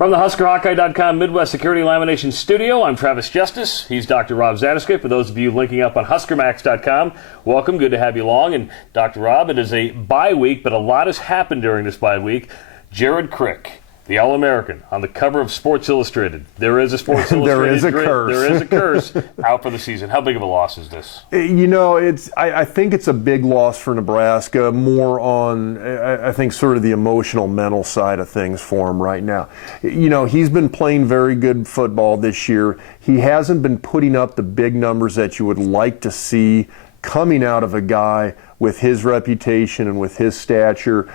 From the HuskerHawkeye.com Midwest Security Lamination Studio, I'm Travis Justice. He's Dr. Rob Zadisky. For those of you linking up on HuskerMax.com, welcome. Good to have you along. And Dr. Rob, it is a bye week, but a lot has happened during this bye week. Jared Crick, the All-American, on the cover of Sports Illustrated. There is a Sports Illustrated. There is a curse. There is a curse out for the season. How big of a loss is this? You know, I think it's a big loss for Nebraska, more on, I think, sort of the emotional, mental side of things for him right now. You know, he's been playing very good football this year. He hasn't been putting up the big numbers that you would like to see coming out of a guy with his reputation and with his stature.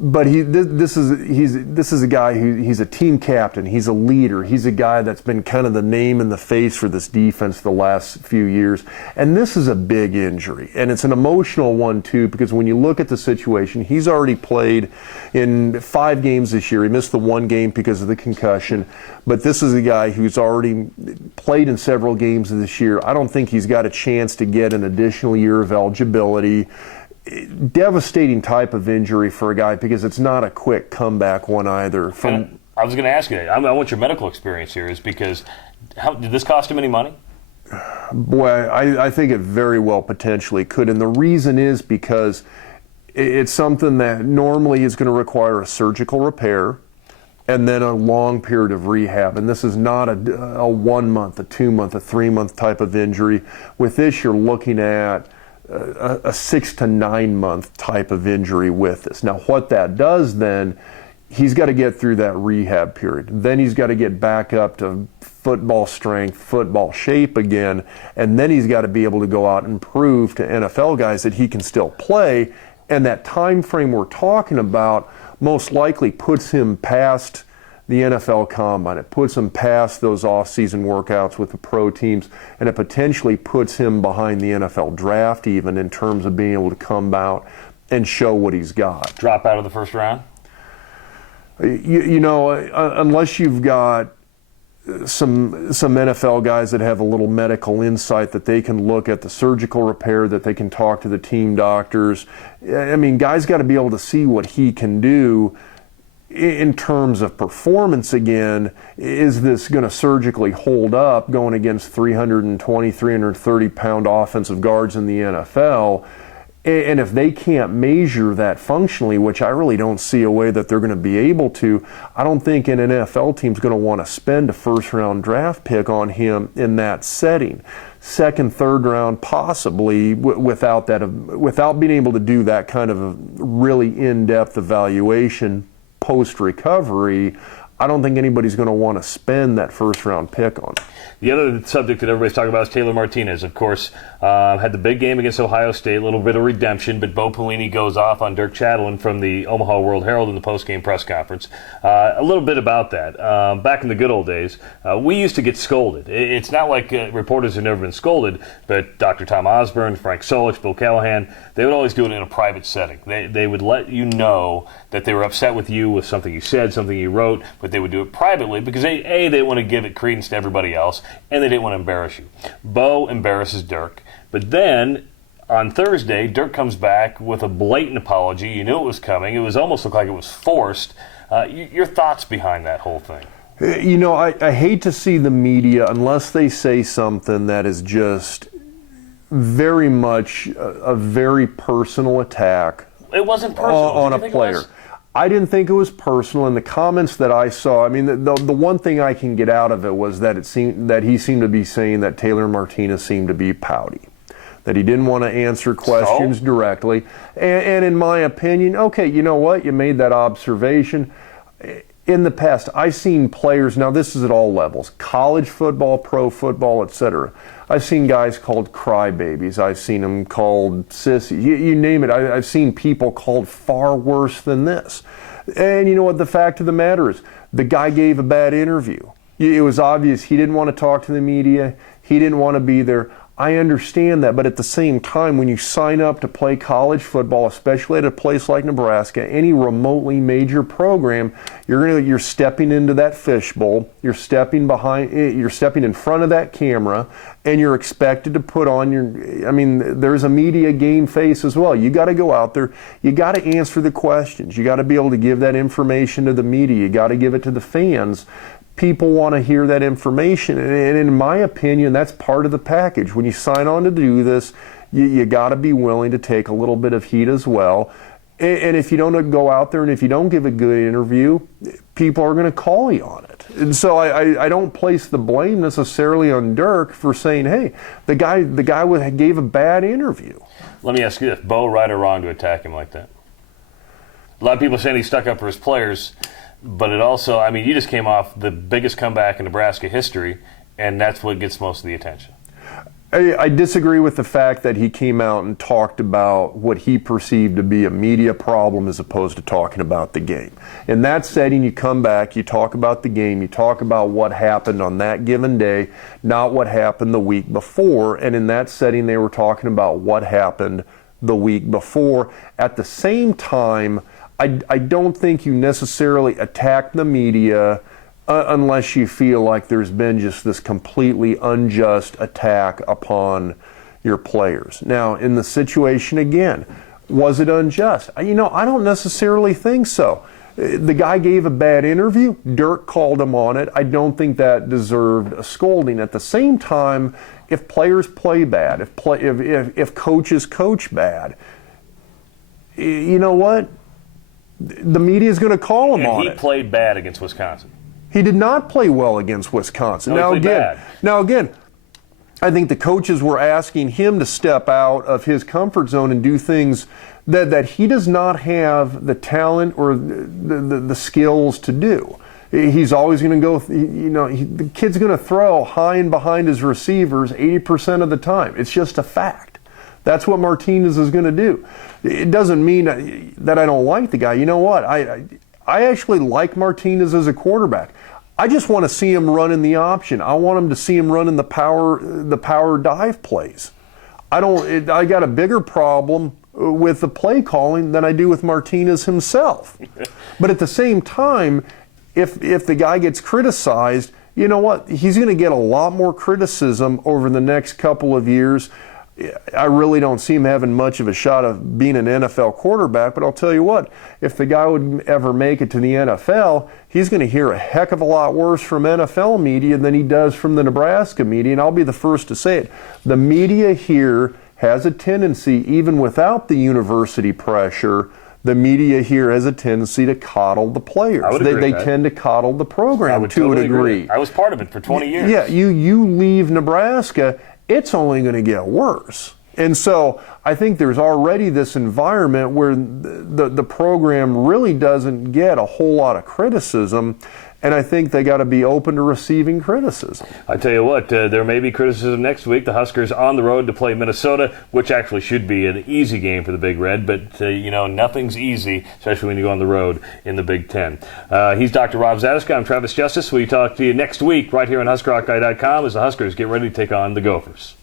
But this is a guy he's a team captain. He's a leader. He's a guy that's been kind of the name in the face for this defense the last few years. And this is a big injury, and it's an emotional one too, because when you look at the situation, he's already played in 5 games this year. He missed the 1 game because of the concussion, but this is a guy who's already played in several games this year. I don't think he's got a chance to get an additional year of eligibility. Devastating type of injury for a guy, because it's not a quick comeback one either. I was going to ask you that. I want your medical experience here, is because did this cost him any money? Boy, I think it very well potentially could, and the reason is because it's something that normally is going to require a surgical repair and then a long period of rehab. And this is not a 1 month, a 2 month, a 3 month type of injury. With this, you're looking at a 6 to 9 month type of injury with this. Now, what that does then, he's got to get through that rehab period. Then he's got to get back up to football strength, football shape again, and then he's got to be able to go out and prove to NFL guys that he can still play. And that time frame we're talking about most likely puts him past the NFL Combine. It puts him past those off-season workouts with the pro teams, and it potentially puts him behind the NFL draft even, in terms of being able to come out and show what he's got. Drop out of the first round? You know, unless you've got some NFL guys that have a little medical insight, that they can look at the surgical repair, that they can talk to the team doctors. I mean, guys got to be able to see what he can do in terms of performance again. Is this going to surgically hold up going against 320, 330-pound offensive guards in the NFL? And if they can't measure that functionally, which I really don't see a way that they're going to be able to, I don't think an NFL team's going to want to spend a first-round draft pick on him in that setting. Second, third round, possibly, without being able to do that kind of a really in-depth evaluation post-recovery. I don't think anybody's going to want to spend that first-round pick on it. The other subject that everybody's talking about is Taylor Martinez. Of course, had the big game against Ohio State, a little bit of redemption, but Bo Pelini goes off on Dirk Chatelain from the Omaha World Herald in the post-game press conference. A little bit about that. Back in the good old days, we used to get scolded. It's not like reporters have never been scolded, but Dr. Tom Osborne, Frank Solich, Bill Callahan, they would always do it in a private setting. They would let you know that they were upset with you with something you said, something you wrote, but they would do it privately because they didn't want to give it credence to everybody else, and they didn't want to embarrass you. Bo embarrasses Dirk, but then on Thursday, Dirk comes back with a blatant apology. You knew it was coming. It was almost looked like it was forced. Your thoughts behind that whole thing? You know, I hate to see the media, unless they say something that is just very much a very personal attack. It wasn't personal on a player. I didn't think it was personal. In the comments that I saw, I mean, the one thing I can get out of it was that it seemed that he seemed to be saying that Taylor Martinez seemed to be pouty, that he didn't want to answer questions directly. And in my opinion, okay, you know what? You made that observation. In the past, I've seen players, now this is at all levels, college football, pro football, etc. I've seen guys called crybabies. I've seen them called sissies. You name it. I've seen people called far worse than this. And you know what the fact of the matter is? The guy gave a bad interview. It was obvious he didn't want to talk to the media. He didn't want to be there. I understand that, but at the same time, when you sign up to play college football, especially at a place like Nebraska, any remotely major program, you're stepping into that fishbowl, you're stepping in front of that camera, and you're expected to put on there's a media game face as well. You got to go out there, you got to answer the questions, you got to be able to give that information to the media, you got to give it to the fans. People want to hear that information, and in my opinion, that's part of the package. When you sign on to do this, you got to be willing to take a little bit of heat as well. And if you don't go out there and if you don't give a good interview, people are going to call you on it. And so I don't place the blame necessarily on Dirk for saying, hey, the guy gave a bad interview. Let me ask you this, Bo, right or wrong to attack him like that? A lot of people saying he stuck up for his players. But it also, you just came off the biggest comeback in Nebraska history, and that's what gets most of the attention. I disagree with the fact that he came out and talked about what he perceived to be a media problem as opposed to talking about the game. In that setting, you come back, you talk about the game, you talk about what happened on that given day, not what happened the week before. And in that setting, they were talking about what happened the week before. At the same time, I don't think you necessarily attack the media unless you feel like there's been just this completely unjust attack upon your players. Now, in the situation again, was it unjust? I don't necessarily think so. The guy gave a bad interview. Dirk called him on it. I don't think that deserved a scolding. At the same time, if players play bad, if coaches coach bad, you know what? The media is going to call him on it. He played bad against Wisconsin. He did not play well against Wisconsin. No, Now again, I think the coaches were asking him to step out of his comfort zone and do things that he does not have the talent or the skills to do. He's always going to go, the kid's going to throw high and behind his receivers 80% of the time. It's just a fact. That's what Martinez is going to do. It doesn't mean that I don't like the guy. You know what? I actually like Martinez as a quarterback. I just want to see him run in the option. I want him to see him run in the power dive plays. I got a bigger problem with the play calling than I do with Martinez himself. But at the same time, if the guy gets criticized, you know what? He's going to get a lot more criticism over the next couple of years. I really don't see him having much of a shot of being an NFL quarterback, but I'll tell you what, if the guy would ever make it to the NFL, he's going to hear a heck of a lot worse from NFL media than he does from the Nebraska media, and I'll be the first to say it. The media here has a tendency, even without the university pressure, the media here has a tendency to coddle the players. They tend to coddle the program to a degree. I was part of it for 20 years. Yeah, you leave Nebraska, it's only going to get worse. And so I think there's already this environment where the program really doesn't get a whole lot of criticism, and I think they got to be open to receiving criticism. I tell you what, there may be criticism next week. The Huskers on the road to play Minnesota, which actually should be an easy game for the Big Red, but nothing's easy, especially when you go on the road in the Big Ten. He's Dr. Rob Zatechka. I'm Travis Justice. We talk to you next week right here on HuskerHawkeye.com as the Huskers get ready to take on the Gophers.